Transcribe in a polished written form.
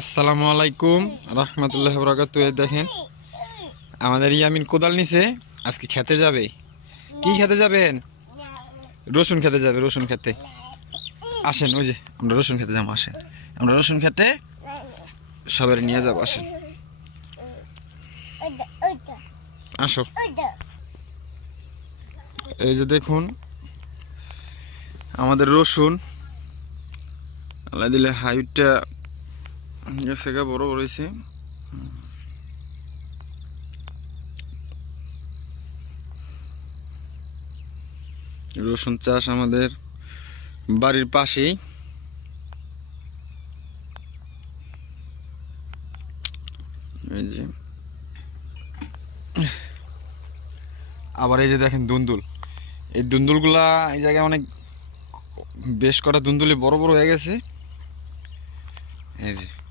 আসসালামু আলাইকুম রহমতুল্লাহ বরকাত। দেখেন আমাদের ইয়ামিন কোদাল নিছে, আজকে খেতে যাবে। কি খেতে যাবেন? রসুন খেতে যাবে, রসুন খেতে। আসেন, ওই যে আমরা রসুন খেতে যাবো, আসেন আমরা রসুন খেতে সবাই নিয়ে যাবো, আসেন আসো। এই যে দেখুন আমাদের রসুন, আল্লাহ দিলে হাইটটা গেছে গা, বড় বড় হয়েছে। রসুন চাষ আমাদের বাড়ির পাশেই। এই যে আবার এই যে দেখেন দুন্দুল, এই দুন্দুলগুলা এই জায়গায় অনেক বেশ কটা দুন্দুলি বড় বড় হয়ে গেছে।